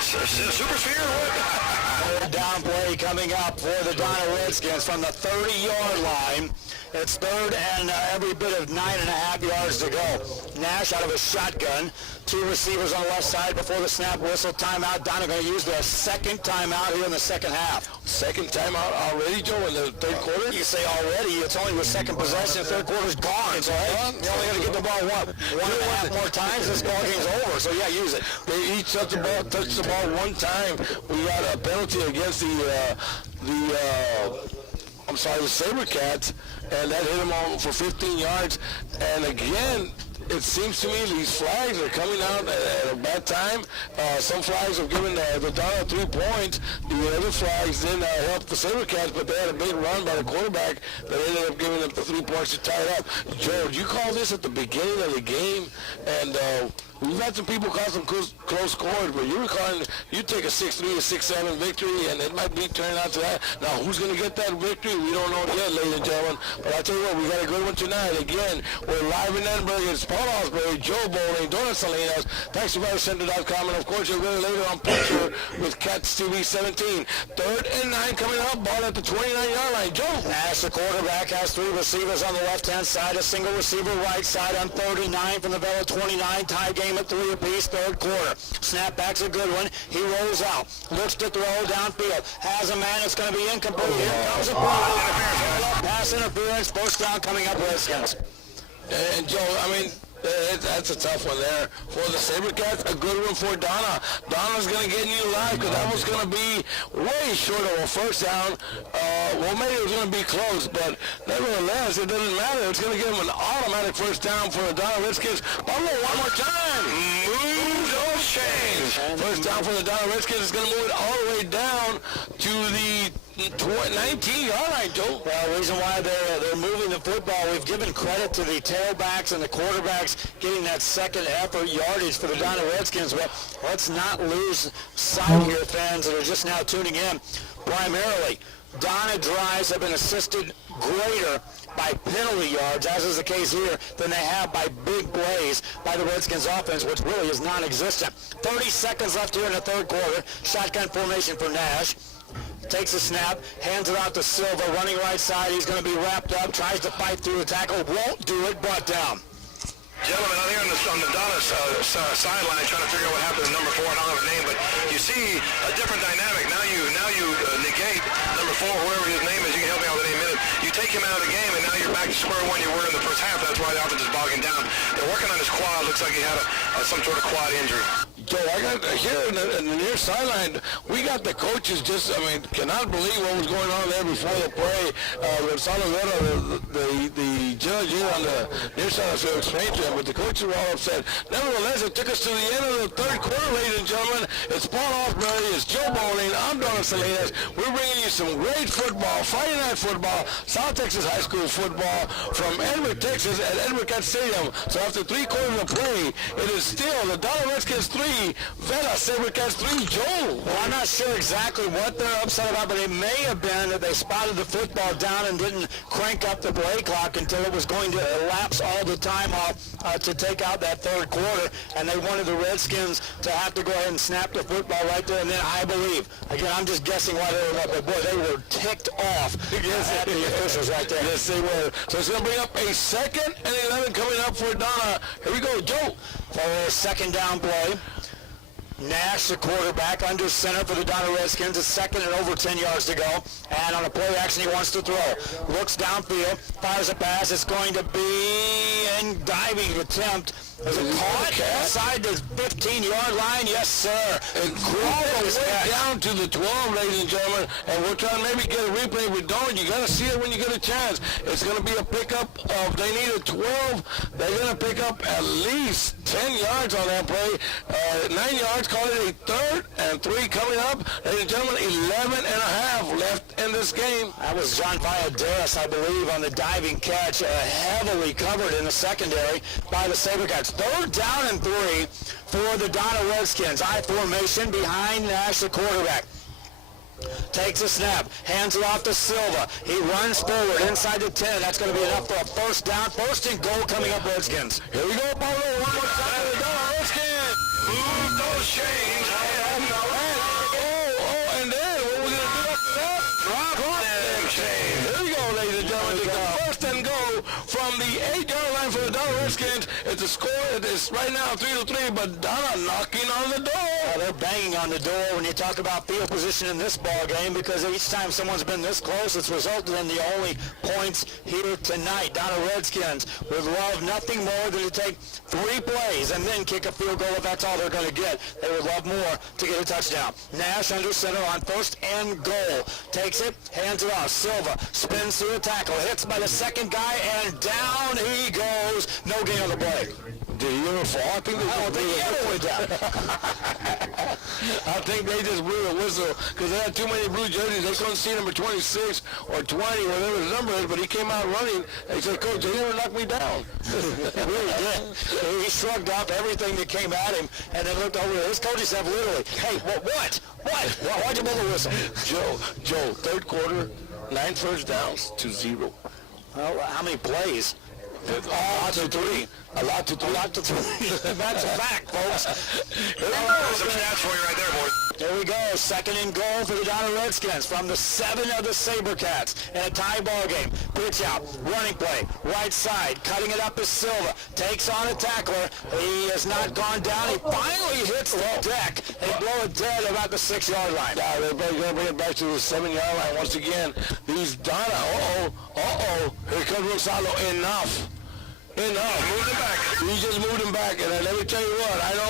super sphere? What? Down play coming up for the Donna Redskins from the 30-yard line. It's third and every bit of 9.5 yards to go. Nash out of a shotgun. 2 receivers on the left side before the snap whistle. Timeout. Donna going to use their second timeout here in the second half. Second timeout already, Joe, in the third quarter? You say already. It's only with second possession. Third quarter's gone. So you only got to get the ball, what, 1.5 more times? This ball game's over. So, yeah, use it. They each touched the ball 1 time. We got a penalty against the SaberCats, and that hit them on for 15 yards. And again, it seems to me these flags are coming out at a bad time. Some flags have given the Donald 3 points. The other flags didn't help the SaberCats, but they had a big run by the quarterback that ended up giving them the 3 points to tie it up. Joe, you called this at the beginning of the game, and we've had some people call some close scores, but you were calling, you take a 6-3 or 6-7 victory, and it might be turning out to that. Now, who's going to get that victory? We don't know yet, ladies and gentlemen. But I tell you what, we got a good one tonight. Again, we're live in Edinburg. It's Paul Osbury, Joe Bowling, Donna Salinas. Thanks to ValleyCenter.com, and of course, you'll go later on picture with Cats TV 17. Third and 9 coming up, ball at the 29-yard line. Joe. Nash, the quarterback, has 3 receivers on the left-hand side, a single receiver right side on 39 from the Bella 29. Tie game at 3 apiece, third quarter. Snapback's a good one. He rolls out, looks to throw downfield, has a man that's going to be incomplete. Here comes a play. Pass interference, first down coming up, Redskins. And Joe, I mean, that's a tough one there. For the SaberCats, a good one for Donna. Donna's going to get you live because that was going to be way short of a first down. Well, maybe it was going to be close, but nevertheless, it doesn't matter. It's going to give them an automatic first down for the Donna Redskins. Buffalo, one more time. Move, don't change. First down for the Donna Redskins is going to move it all the way down to the 19-yard line, Joe. Well, the reason why they're moving the football, we've given credit to the tailbacks and the quarterbacks getting that second effort yardage for the Donna Redskins. But let's not lose sight here, fans that are just now tuning in. Primarily, Donna drives have been assisted greater by penalty yards, as is the case here, than they have by big plays by the Redskins offense, which really is non-existent. 30 seconds left here in the third quarter. Shotgun formation for Nash. Takes a snap, hands it out to Silva, running right side. He's going to be wrapped up, tries to fight through the tackle, won't do it, brought down. Gentlemen, out here on the Donna sideline trying to figure out what happened to number 4. I don't have a name, but you see a different dynamic. Now you negate number 4, whoever his name is. You can help me out with any minute. You take him out of the game, and now you're back to square one you were in the first half. That's why the offense is bogging down. They're working on his quad. Looks like he had some sort of quad injury. Joe, I got here in the near sideline, we got the coaches cannot believe what was going on there before the play. Gonzalo Vera, the judge here on the near side, so explained to him, but the coaches were all upset. Nevertheless, it took us to the end of the third quarter, ladies and gentlemen. It's Paul Osbury, it's Joe Bowling, I'm Donna Salinas. We're bringing you some great football, Friday night football, South Texas High School football from Edinburg, Texas at Edinburg Stadium. So after 3 quarters of play, it is still the Donna Redskins 3, 3, Vela Sabercats 3, Joel. Well, I'm not sure exactly what they're upset about, but it may have been that they spotted the football down and didn't crank up the play clock until it was going to elapse all the time off to take out that third quarter, and they wanted the Redskins to have to go ahead and snap the football right there, and then I believe, again, I'm just guessing why they were up, but boy, they were ticked off at the officials right there. Yes, they were. So it's going to bring up a 2nd and 11 coming up for Donna. Here we go, Joe. For a second down play. Nash, the quarterback, under center for the Donna Redskins. It's 2nd and over 10 yards to go. And on a play action, he wants to throw. Looks downfield, fires a pass. It's going to be a diving attempt. Is it caught inside the 15-yard line? Yes, sir. And crawl way down to the 12, ladies and gentlemen. And we'll try to maybe get a replay. We don't. You got to see it when you get a chance. It's going to be a pickup of, they need a 12. They're going to pick up at least 10 yards on that play. 9 yards, call it a 3rd and 3 coming up. Ladies and gentlemen, 11 and a half left in this game. That was John Valladares, I believe, on the diving catch, heavily covered in the secondary by the Sabercats. 3rd down and 3 for the Donna Redskins. I formation behind Nash, the quarterback. Takes a snap, hands it off to Silva. He runs forward inside the 10. That's going to be enough for a 1st down. 1st and goal coming up, Redskins. Here we go, Paulo. One more time to the Donna Redskins. Move those chains. And then what we're going to do after that? Drop them chains. Here we go, ladies and gentlemen. They got 1st and goal from the 8-yard line for the Donna Redskins. It's a score. It's right now 3-3, but Donna knocking on the door. They're banging on the door when you talk about field position in this ball game, because each time someone's been this close, it's resulted in the only points here tonight. Donna Redskins would love nothing more than to take 3 plays and then kick a field goal if that's all they're going to get. They would love more to get a touchdown. Nash under center on 1st and goal. Takes it, hands it off. Silva spins through a tackle, hits by the 2nd guy, and down he goes. No gain on the play. Did he ever fall? I think he ever went down. I think they just blew a whistle because they had too many blue jerseys. They couldn't see number 26 or 20, whatever his number is, but he came out running. They said, Coach, they never knocked me down. He really did. He shrugged off everything that came at him and then looked over. His coaching staff literally, hey, what? Why'd you blow the whistle? Joe, 3rd quarter, 9 first downs to 0. Well, how many plays? A lot to 3. A lot to 3. That's a fact, folks. There's some stats for you right there, boys. Here we go. 2nd and goal for the Donna Redskins from the 7 of the Sabercats in a tie ball game. Pitch out, running play, right side, cutting it up is Silva. Takes on a tackler. He has not gone down. He finally hits the deck. They blow it dead about the 6-yard line. Yeah, they're going to bring it back to the 7-yard line once again. These Donna, here comes Rosalo. Enough. Moved him back. He just moved him back, and let me tell you what, I know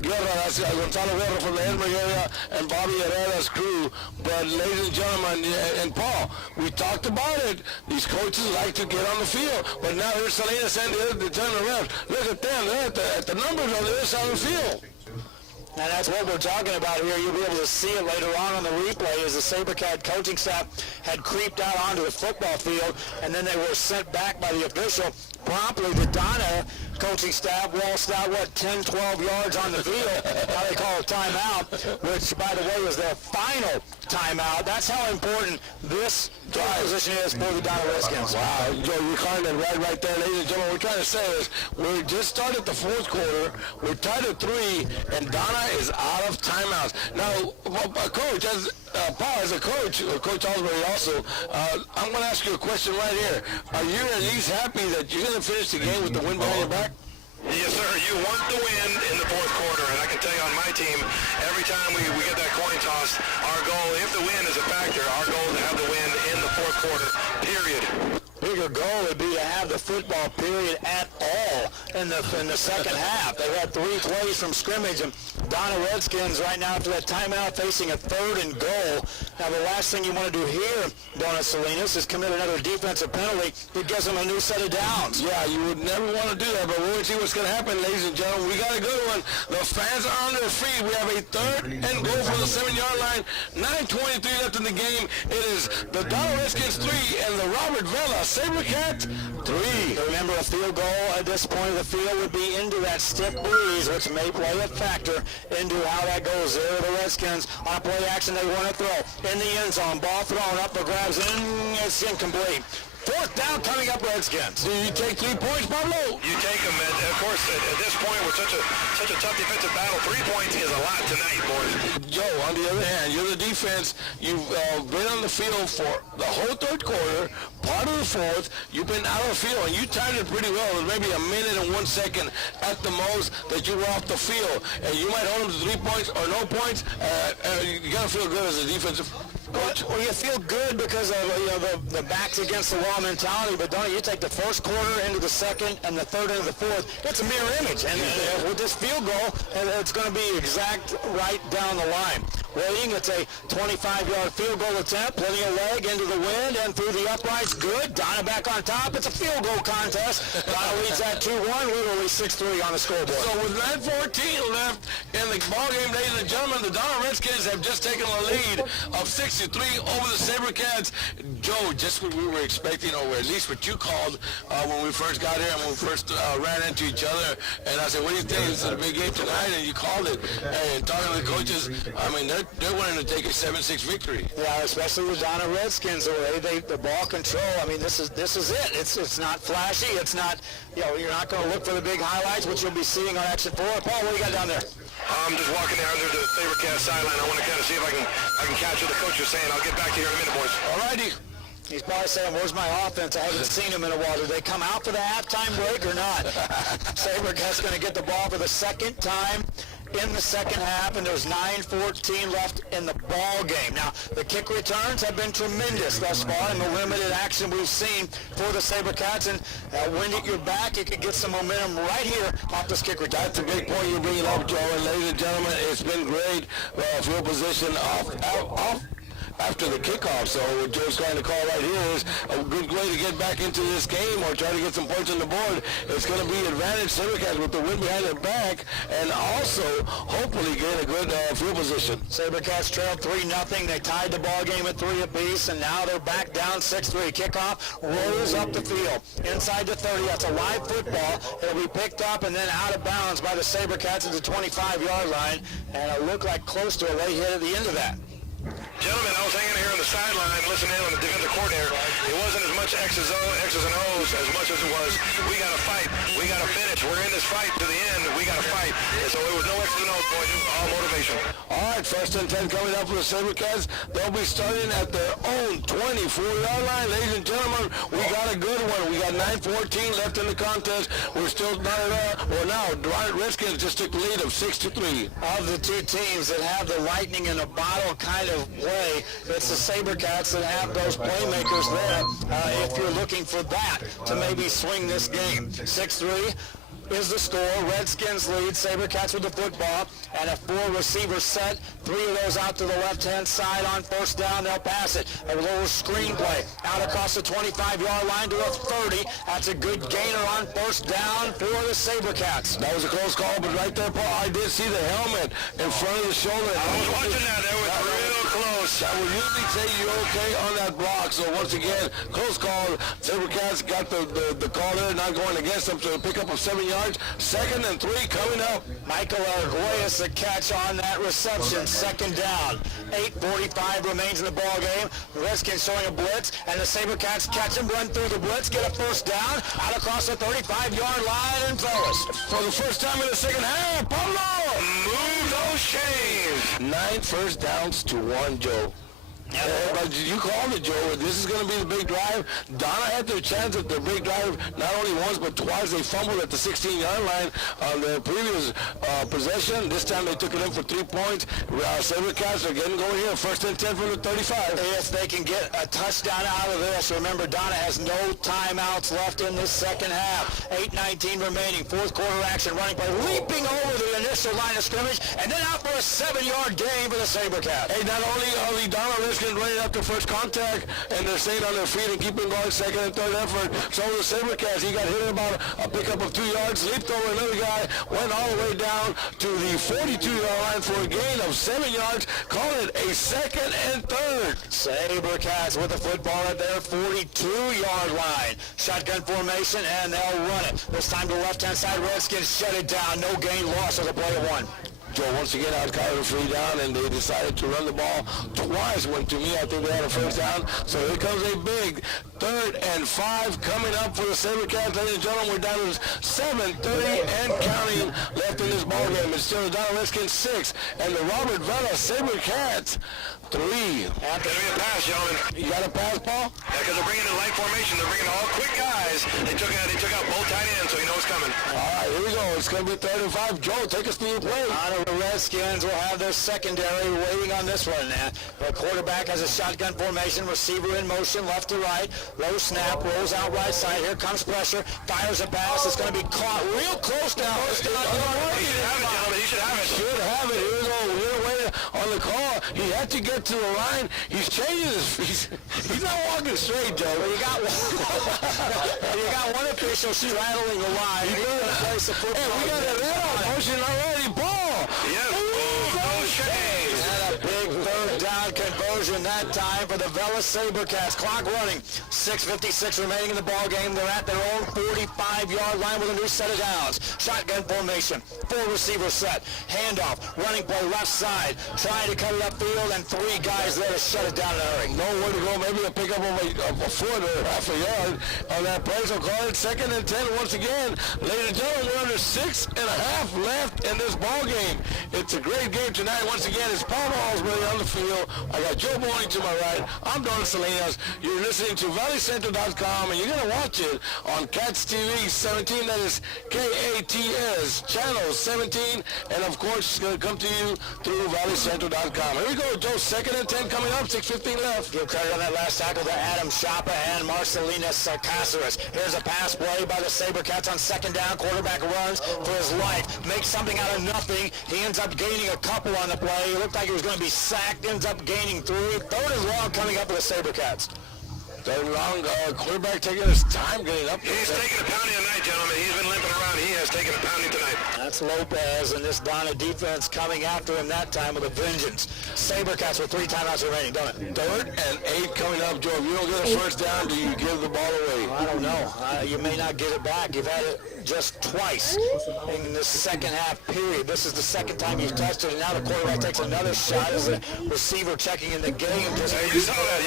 Gonzalo Guerra from the Edinburg area and Bobby Herrera's crew, but ladies and gentlemen, and Paul, we talked about it. These coaches like to get on the field, but now here's Salinas and the general reps. Look at them, they're at the numbers on the other side of the field. And that's what we're talking about here. You'll be able to see it later on the replay as the Sabercat coaching staff had creeped out onto the football field, and then they were sent back by the official. Promptly, the Donna coaching staff waltzed out, 10, 12 yards on the field. Now they call a timeout, which, by the way, was their final timeout. That's how important this drive position is for the Donna Redskins. Wow, Joe, you called it right there. Ladies and gentlemen, what we're trying to say is we just started the 4th quarter. We're tied at 3, and Donna is out of timeouts. Now, Coach, Paul, as a coach, Coach Osbury also, I'm going to ask you a question right here. Are you at least happy that you're going to finish the game with the win behind your back? Yes, sir. You want the win in the 4th quarter, and I can tell you on my team, every time we get that coin toss, our goal, if the win is a factor, our goal is to have the win in the 4th quarter, period. Bigger goal would be to have the football period at all in the second half. They had 3 plays from scrimmage, and Donna Redskins right now after that timeout facing a 3rd and goal. Now the last thing you want to do here, Donna Salinas, is commit another defensive penalty that gives them a new set of downs. Yeah, you would never want to do that, but we'll see what's going to happen, ladies and gentlemen. We got a good one. The fans are on their feet. We have a 3rd and goal from the 7-yard line. 9:23 left in the game. It is the Donna Redskins 3 and the Robert Vela Sabercat 3. Remember, a field goal at this point of the the field would be into that stiff breeze, which may play a factor into how that goes there. The Redskins on a play action, they want to throw in the end zone. Ball thrown up for grabs, and it's incomplete. Fourth down coming up, Redskins. Do you take 3 points, Pablo? You take them, and of course, at this point, with such a tough defensive battle, 3 points is a lot tonight, boys. Joe, on the other hand, you're the defense. You've been on the field for the whole third quarter, part of the fourth. You've been out of the field, and you timed it pretty well. It was maybe a minute and 1 second at the most that you were off the field. And you might hold them to 3 points or no points. You got to feel good as a defensive coach. Well, you feel good because of the backs against the wall mentality, but don't you take the first quarter into the second and the third into the fourth, it's a mirror image. And with this field goal, it's going to be exact right down the line. Waiting, it's a 25-yard field goal attempt, plenty of leg into the wind and through the uprights. Good. Donna back on top. It's a field goal contest. Donna leads that 2-1, literally 6-3 on the scoreboard. So with 9:14 left in the ballgame, ladies and gentlemen, the Donna Redskins have just taken a lead of 63 over the SaberCats. Joe, just what we were expecting, or at least what you called when we first got here and when we first ran into each other. And I said, what do you think? This is a big game tonight, and you called it. And talking to the coaches, I mean, they're wanting to take a 7-6 victory. Yeah, especially with Donna Redskins, the ball control. I mean, this is it. It's not flashy. It's not, you're not going to look for the big highlights, which you'll be seeing on Action 4. Paul, what do you got down there? I'm just walking down to the SaberCats sideline. I want to kind of see if I can catch what the coach is saying. I'll get back to you in a minute, boys. All righty. He's probably saying, where's my offense? I haven't seen him in a while. Did they come out for the halftime break or not? SaberCats going to get the ball for the second time in the second half, and there's 9:14 left in the ball game. Now, the kick returns have been tremendous thus far in the limited action we've seen for the SaberCats, and when you're back, you can get some momentum right here off this kick return. That's a big point you're bringing up, Joe, and ladies and gentlemen, it's been great field position off after the kickoff. So what Joe's trying to call right here is a good way to get back into this game or try to get some points on the board. It's going to be advantage SaberCats with the win behind their back, and also hopefully get a good field position. SaberCats trailed 3-0. They tied the ball game at 3 apiece, and now they're back down 6-3. Kickoff rolls up the field inside the 30. That's a live football. It'll be picked up and then out of bounds by the SaberCats at the 25-yard line, and it looked like close to a late hit at the end of that. Gentlemen, I was hanging here on the sideline listening in on the defensive coordinator. It wasn't as much X's and O's as much as it was, we got to fight. We got to finish. We're in this fight to the end. We got to fight. And so it was no X's and O's, boys. It was all motivation. All right, first and 10 coming up for the SaberCats. They'll be starting at their own 24-yard line. Ladies and gentlemen, we got a good one. We got 9:14 left in the contest. We're still not there. Well, now, the Redskins just took the lead of 6-3. Of the two teams that have the lightning in a bottle kind of way, it's the SaberCats that have those playmakers there if you're looking for that to maybe swing this game. 6-3 is the score. Redskins lead. SaberCats with the football and a 4-receiver set. 3 of those out to the left-hand side on first down. They'll pass it. A little screenplay out across the 25-yard line to the 30. That's a good gainer on first down for the SaberCats. That was a close call, but right there, Paul, I did see the helmet in front of the shoulder. I was watching that. That was real close. I would usually say you're okay on that block. So once again, close call. SaberCats got the call there, not going against them, so a pickup of 7 yards. Second and 3 coming up. Michael Arguelles the catch on that reception. Second down. 8:45 remains in the ball game. The Redskins showing a blitz, and the SaberCats catch him, run through the blitz, get a first down, out across the 35-yard line, and throw it. For the first time in the second half, Pablo! Move those chains. 9 first downs to 1, Joe. But you called it, Joe. This is going to be the big drive. Donna had their chance at their big drive not only once but twice. They fumbled at the 16-yard line on their previous possession. This time they took it in for 3 points. SaberCats are getting going here. First and 10 from the 35. If they can get a touchdown out of this, remember Donna has no timeouts left in this second half. 8:19 remaining. Fourth quarter action. Running play. Leaping over the initial line of scrimmage and then out for a a 7-yard gain for the SaberCats. Hey, not only are the Donald Redskins running up to first contact, and they're staying on their feet and keeping going second and third effort, so the SaberCats, he got hit about a pickup of 2 yards, leaped over another guy, went all the way down to the 42-yard line for a gain of 7 yards, call it a second and third. SaberCats with the football at their 42-yard line. Shotgun formation, and they'll run it. This time to the left-hand side, Redskins shut it down. No gain, loss of the play of 1. Joe, once again, out of the free down, and they decided to run the ball twice. When to me, I think they had a first down. So here comes a big 3rd and 5 coming up for the SaberCats. Ladies and gentlemen, we're down to 7:30 and counting left in this ball game. It's still the Donald Redskins 6 and the Robert Vela SaberCats 3. Gonna be a pass, gentlemen. You got a pass, Paul? Yeah, because they're bringing in light formation. They're bringing all quick guys. They took out both tight ends, so you know it's coming. All right, here we go. It's going to be 3rd and 5. Joe, take us through the play. The Redskins will have their secondary waiting on this one. The quarterback has a shotgun formation, receiver in motion, left to right, low snap, rolls out right side. Here comes pressure, fires a pass. It's going to be caught real close now. He should have it, gentlemen. He should have it. Should have it. Here we go. We're waiting on the call. He had to get to the line. He's changing his. He's not walking straight, Joe. Well, you got one official straddling the line. He really plays the football. Hey, we got a red on motion already. Ball. Yes. No shade. And a big 3rd down conversion that time for the Vela SaberCats. Clock running. 6:56 remaining in the ball game. They're at their own 45-yard line with a new set of downs. Shotgun formation. 4 receiver set. Handoff. Running play left side. Trying to cut it upfield, and 3 guys there to shut it down in a hurry. Nowhere to go. Maybe a pickup of a foot or half a yard on that play. So call it 2nd and 10 once again. Ladies and gentlemen, we're under 6.5 left in this ball game. It's a great game tonight. Once again, it's Paul Osbury on the field. I got Joe Boney to my right. I'm Don Salinas. You're listening to ValleyCentral.com, and you're going to watch it on Cats TV 17. That is KATS channel 17. And, of course, it's going to come to you through ValleyCentral.com. Here we go, Joe. 2nd and 10 coming up. 6:15 left. Give credit on that last tackle to Adam Shapa and Marcelinas Caceres. Here's a pass play by the SaberCats on 2nd down. Quarterback runs for his life. Makes something out of nothing. He ends up gaining a couple on the play. It looked like he was going to be sacked. Ends up gaining 3. 3rd and long coming up for the SaberCats. 3rd and long. Quarterback taking his time getting up there. He's taking a pounding tonight, gentlemen. He's been limping around. He has taken a pounding tonight. That's Lopez, and this Donna defense coming after him that time with a vengeance. SaberCats with 3 timeouts remaining, don't it? 3rd and 8 coming up, Joe. If you don't get a first down, do you give the ball away? I don't know. You may not get it back. You've had it just twice in this second half period. This is the second time you've touched it, and now the quarterback takes another shot as the receiver checking in the game. You saw that,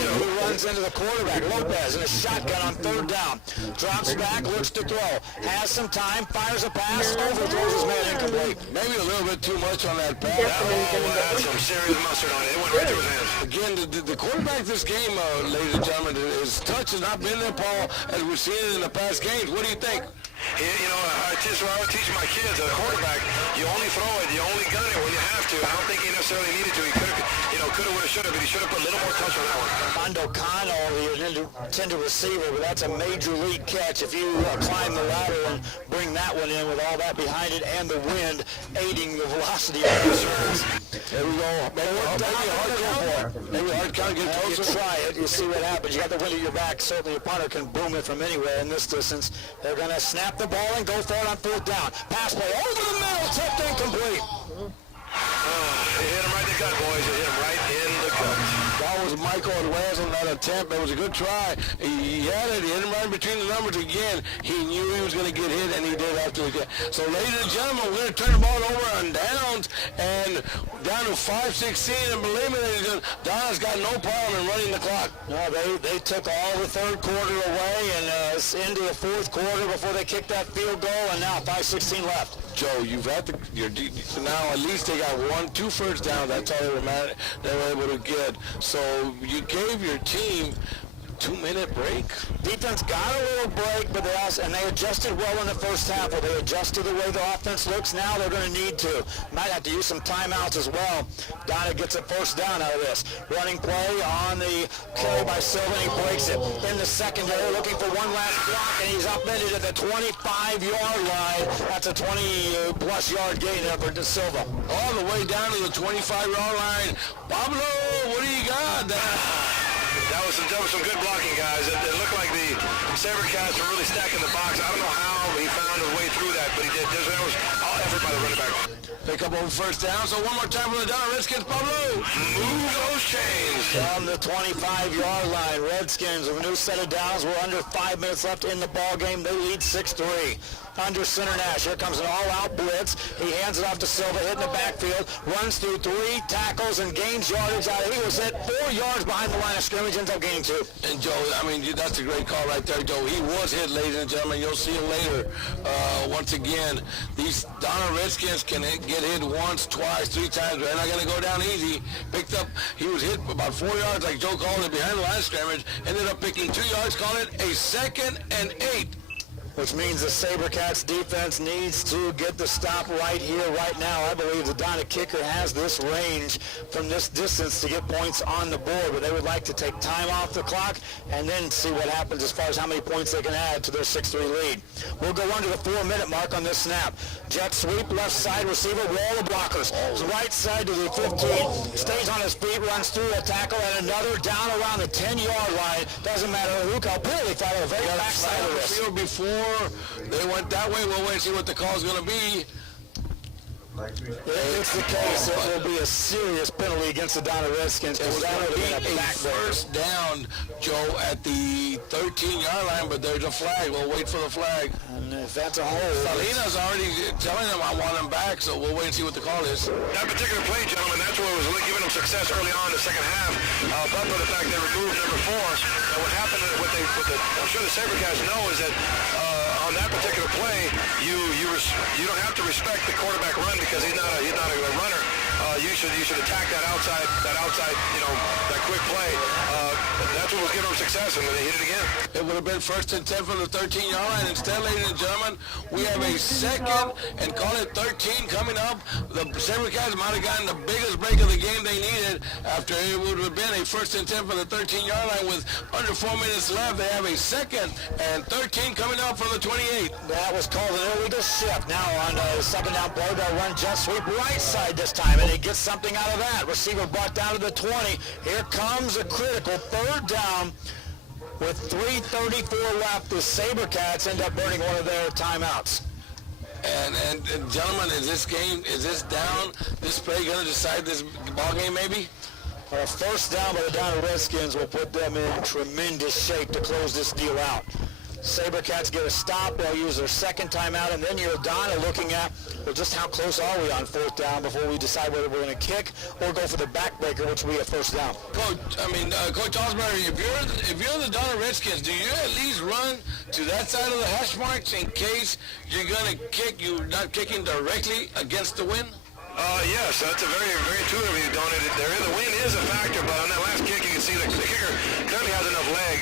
Joe. Who runs into the quarterback, Lopez, in a shotgun on 3rd down. Drops back, looks to throw. Has some time, fires a pass, overthrows his man, incomplete. Maybe a little bit too much on that pass. That had some serious mustard on it. It went right through his hands. Again, the quarterback this game, ladies and gentlemen, his touch has not been there, Paul, as we've seen it in the past games. What do you think? I teach my kids, a quarterback, you only throw it, you only gun it when you have to. I don't think he necessarily needed to. He could have, would have, should have, but he should have put a little more touch on that one. Mondo Cano, the intended receiver, but that's a major league catch. If you climb the ladder and bring that one in with all that behind it and the wind aiding the velocity of the returns. There we go. Maybe a hard count, get closer. You try it, you see what happens. You got the wind at your back. Certainly your punter can boom it from anywhere in this distance. They're going to snap the ball and go for it on 4th down. Pass play over the middle, tipped incomplete. They hit him right in the gut, boys. They hit him right in the gut. That was Michael Alvarez on that attempt. It was a good try. He had it. He hit him right between the numbers again. He knew he was going to get hit, and he did after the. So, ladies and gentlemen, we're going to turn the ball over on downs and down to 5:16. And believe me, ladies and gentlemen, Donna's got no problem in running the clock. No, they took all the 3rd quarter away and it's into the 4th quarter before they kicked that field goal, and now 5:16 left. Joe, you've had now at least they got 2 first downs. That's all they were able to get. So you gave your team 2-minute break? Defense got a little break, but they adjusted well in the first half. Well, they adjusted the way the offense looks now. They're going to need to. Might have to use some timeouts as well. Donna gets a first down out of this. Running play on the carry by Silva, and he breaks it in the secondary, looking for one last block, and he's upended at the 25-yard line. That's a 20-plus yard gain there for Silva. All the way down to the 25-yard line. Pablo, what do you got? That was some good blocking, guys. It looked like the Sabercats were really stacking the box. I don't know how he found his way through that, but he did. That was all effort by the running back. Pick up on first down. So one more time for the Donna Redskins, Pablo. Move those chains. From the 25-yard line, Redskins with a new set of downs. We're under 5 minutes left in the ball game. They lead 6-3. Under center Nash. Here comes an all-out blitz. He hands it off to Silva, hitting the backfield, runs through 3 tackles and gains yardage. He was hit 4 yards behind the line of scrimmage, ends up gaining 2. And Joe, I mean, that's a great call right there, Joe. He was hit, ladies and gentlemen. You'll see him later. Once again, these Donna Redskins can get hit once, twice, 3 times. They're not going to go down easy. Picked up, he was hit about 4 yards, like Joe called it, behind the line of scrimmage. Ended up picking 2 yards, call it a 2nd and 8. Which means the Sabercats defense needs to get the stop right here, right now. I believe the Donna kicker has this range from this distance to get points on the board, but they would like to take time off the clock and then see what happens as far as how many points they can add to their 6-3 lead. We'll go under the 4-minute mark on this snap. Jet sweep, left side receiver, wall of blockers. Right side to the 15, stays on his feet, runs through a tackle, and another down around the 10-yard line. Doesn't matter who, Calpilli followed the very back side of this. Before they went that way, we'll wait and see what the call's going to be. If it's the case, it will be a serious penalty against the Donna Redskins. It was going to be a first down, Joe, at the 13-yard line, but there's a flag. We'll wait for the flag. And if that's a hold, Salina's already telling them I want him back, so we'll wait and see what the call is. That particular play, gentlemen, that's what was giving them success early on in the second half. But for the fact they removed number 4, and what happened, I'm sure the Sabercats know is that on that particular play, you don't have to respect the quarterback run because he's not a runner. You should attack that outside, that quick play. That's what was giving them success, and they hit it again. It would have been 1st and 10 from the 13-yard line. Instead, ladies and gentlemen, we have a 2nd and call it 13 coming up. The Sabercats might have gotten the biggest break of the game they needed after it would have been a 1st and 10 from the 13-yard line with under 4 minutes left. They have a 2nd and 13 coming up from the 28. That was called an illegal shift. Now on the 2nd down play, they'll run jet sweep right side this time, and he gets something out of that. Receiver brought down to the 20. Here comes a critical 3rd down. With 3:34 left, the Sabercats end up burning one of their timeouts. And gentlemen, is this down, this play going to decide this ball game maybe? A first down by the Donna Redskins will put them in tremendous shape to close this deal out. Sabercats get a stop. They'll use their 2nd timeout, and then you're Donna looking at, well, just how close are we on 4th down before we decide whether we're going to kick or go for the backbreaker, which will be a 1st down. Coach Osbury, if you're the Donna Redskins, do you at least run to that side of the hash marks in case you're going to kick, you're not kicking directly against the wind? Yes, that's a very, very intuitive of you, Donna. The wind is a factor, but on that last kick, you can see the kicker clearly has enough leg.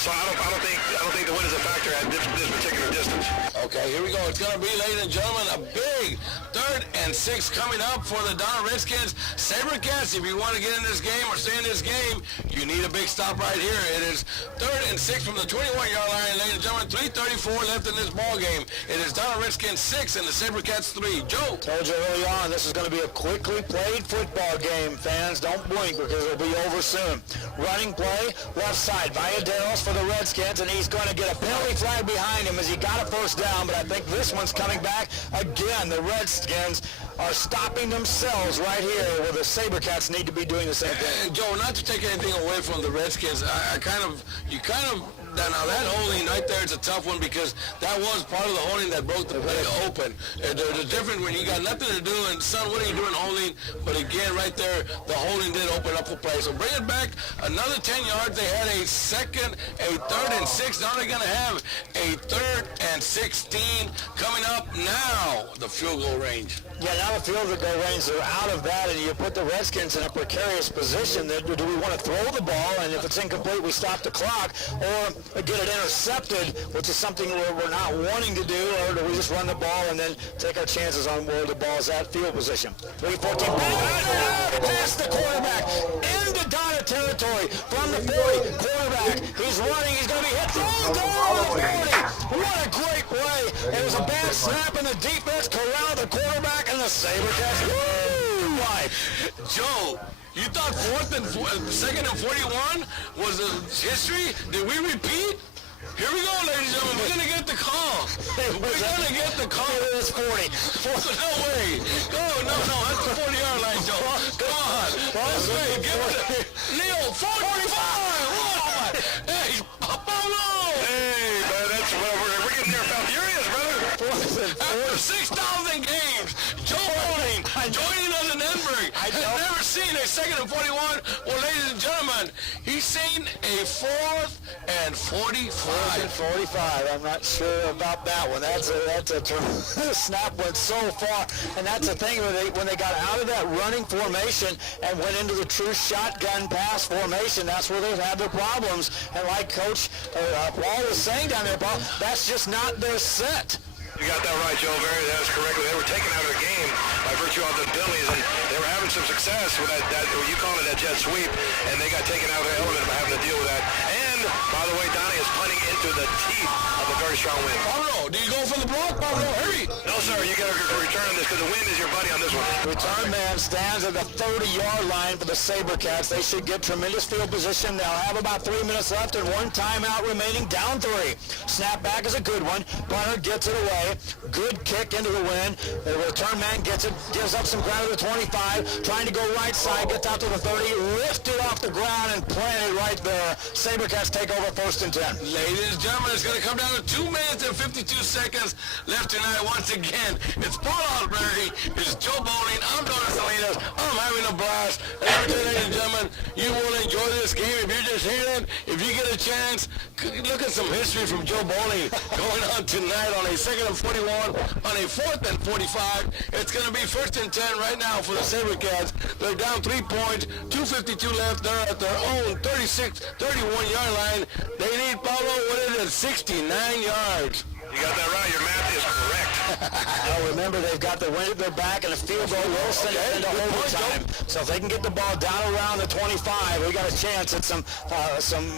So I don't think the wind is a factor at this particular distance. Okay, here we go. It's going to be, ladies and gentlemen, a big 3rd and 6 coming up for the Donna Redskins. Sabercats, if you want to get in this game or stay in this game, you need a big stop right here. It is 3rd and 6 from the 21-yard line, ladies and gentlemen. 3:34 left in this ball game. It is Donna Redskins 6 and the Sabercats 3. Joe. Told you early on, this is going to be a quickly played football game. Fans, don't blink because it'll be over soon. Running play, left side, Valladares for the Redskins, and he's going to get a penalty flag behind him as he got a 1st down, but I think this one's coming back. Again, the Redskins are stopping themselves right here where the Sabercats need to be doing the same thing. And Joe, not to take anything away from the Redskins, you kind of now that holding right there is a tough one because that was part of the holding that broke the play open. There's a difference when you got nothing to do and, son, what are you doing holding? But again, right there, the holding did open up the play. So bring it back another 10 yards. They had a second, a third and 6. Now they're going to have a third and 16 coming up now, the field goal range. Yeah, now the field goal range, they're out of that, and you put the Redskins in a precarious position. Do we want to throw the ball, and if it's incomplete, we stop the clock, or get it intercepted, which is something we're not wanting to do, or do we just run the ball and then take our chances on where the ball's at field position? 3-14, past the quarterback, into Donna territory, from the 40, quarterback, he's running, he's going to be hit, throw, 40, what a great play. It was a bad snap, and the defense corralled the quarterback, and the SaberCats, woo, right. Joe, you thought second and 41 was a history? Did we repeat? Here we go, ladies and gentlemen. We're going to get the call. We're going to get the call. It's 40. No way. No, that's the 40-yard line, Joe. Come on. Let's wait. Give it. Neil, 45. Whoa. Hey, Apollo. Hey, man, that's we're getting there about furious, brother. After 6,000 games, Joe Bowling joining us in Edinburg. I've never seen a second and 41. Well, ladies and gentlemen, he's seen a 4th and 45. 4th and 45. I'm not sure about that one. That's a snap went so far, and that's the thing when they got out of that running formation and went into the true shotgun pass formation. That's where they've had their problems. And like Coach Paul was saying down there, Paul, that's just not their set. You got that right, Joe. That is correct. They were taken out of the game by virtue of the penalties, and they were having some success with that you call it that jet sweep, and they got taken out of the element by having to deal with that. And, by the way, Donnie is punting into the teeth of a very strong wind. Pablo, do you go for the block? Pablo, hurry. No, sir. You got to return on this because the wind is your buddy on this one. Return man stands at the 30-yard line for the SaberCats. They should get tremendous field position. They'll have about 3 minutes left and one timeout remaining, down 3. Snap back is a good one. Punter gets it away. Good kick into the wind. The return man gets it, gives up some ground to the 25, trying to go right side, gets out to the 30, lifted off the ground and planted right there. SaberCats take over 1st and 10. Ladies and gentlemen, it's going to come down to 2 minutes and 52 seconds left tonight. Once again, it's Paul Osbury, it's Joe Bowling, I'm Donna Salinas, I'm having a blast. And ladies and gentlemen, you will enjoy this game if you're just hearing it. If you get a chance, look at some history from Joe Bowling going on tonight on a second and 41, on a 4th and 45. It's going to be 1st and 10 right now for the SaberCats. They're down 3 points, 2:52 left. They're at their own 31-yard line. They need Pablo, what is it, 69 yards. You got that right. Your math is correct. Now remember, they've got the wind at their back and a field goal will send it into overtime. So if they can get the ball down around the 25, we got a chance at some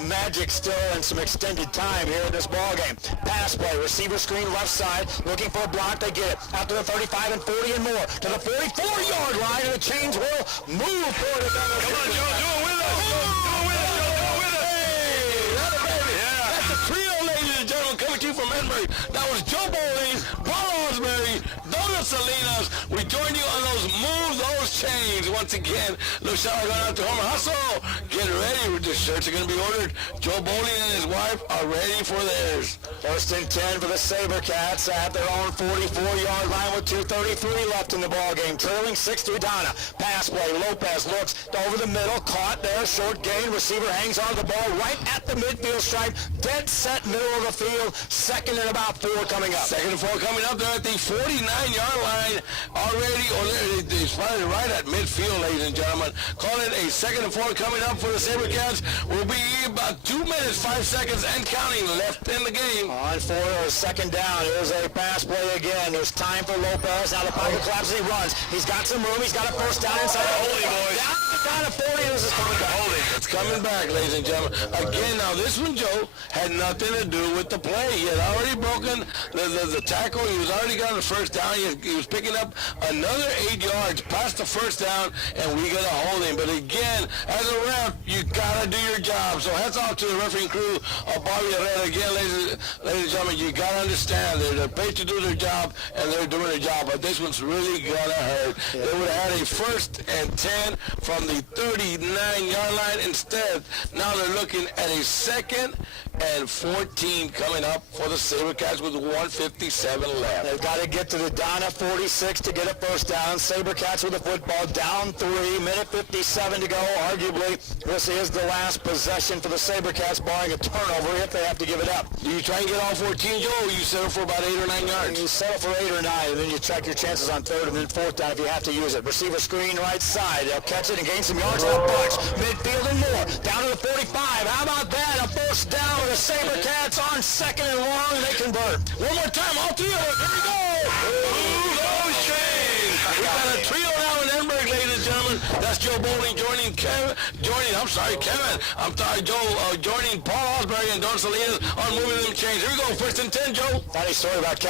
magic still and some extended time here in this ball game. Pass play, receiver screen left side, looking for a block. They get it out to the 35 and 40 and more to the 44-yard line, and the chains will move forward. Come on, Joe, do it with us. Do it with us, Joe. Do it with us. Hey, that's a baby. Yeah. That's the trio, ladies and gentlemen, coming to you from Edinburg. That was Joe Bowling, Paul Osbury, Donna Salinas. We join you on those moves, those chains. Once again, little shout out going out to Homer Hustle. Get ready. The shirts are going to be ordered. Joe Bowling and his wife are ready for theirs. 1st and 10 for the SaberCats at their own 44-yard line with 2:33 left in the ball game. Trailing 6-3 Donna. Pass play. Lopez looks over the middle. Caught there. Short gain. Receiver hangs on to the ball right at the midfield stripe. Dead set middle of the field. 2nd and about 4 coming up. 2nd and 4 coming up. They're at the 49-yard line already. Or they spotted right at midfield, ladies and gentlemen. Call it a 2nd and 4 coming up for the SaberCats. Will be about 2 minutes, 5 seconds, and counting left in the game. On for a 2nd down. Here's a pass play again. There's time for Lopez. Now the pocket collapses. He runs. He's got some room. He's got a 1st down inside. Holding, boys. Down to 40. This is coming back. Holding. It's coming back, ladies and gentlemen. Again, now this one, Joe, had nothing to do with the play. He had already broken the tackle. He was already got the 1st down. He was picking up another 8 yards past the 1st down, and we got to hold him. But again, as a ref, you got to do your job. So hats off to the refereeing crew of Bobby Herrera. Again, ladies and gentlemen, you got to understand they're paid to do their job, and they're doing their job. But this one's really going to hurt. Yeah. They would have had a 1st and 10 from the 39-yard line. Instead, now they're looking at a 2nd and 14 coming up for the SaberCats with 1:57 left. They've got to get to the down at 46 to get a first down. SaberCats with the football down 3, minute 57 to go. Arguably, this is the last possession for the SaberCats, barring a turnover if they have to give it up. Do you try and get all 14, Joe, or you settle for about 8 or 9 yards? You settle for 8 or 9, and then you check your chances on third and then fourth down if you have to use it. Receiver screen right side. They'll catch it and gain some yards on a bunch. Midfield and more. Down to the 45. How about that? A first down with the SaberCats on second and long, and they convert. One more time, all three of us. Here we go. Ooh, those chains. We got a trio now in Edinburg, ladies and gentlemen. That's Joe Bowling joining Kevin. Joining Paul Osbury and Don Salinas on moving them chains. Here we go. First and 10, Joe. Funny story about Kevin.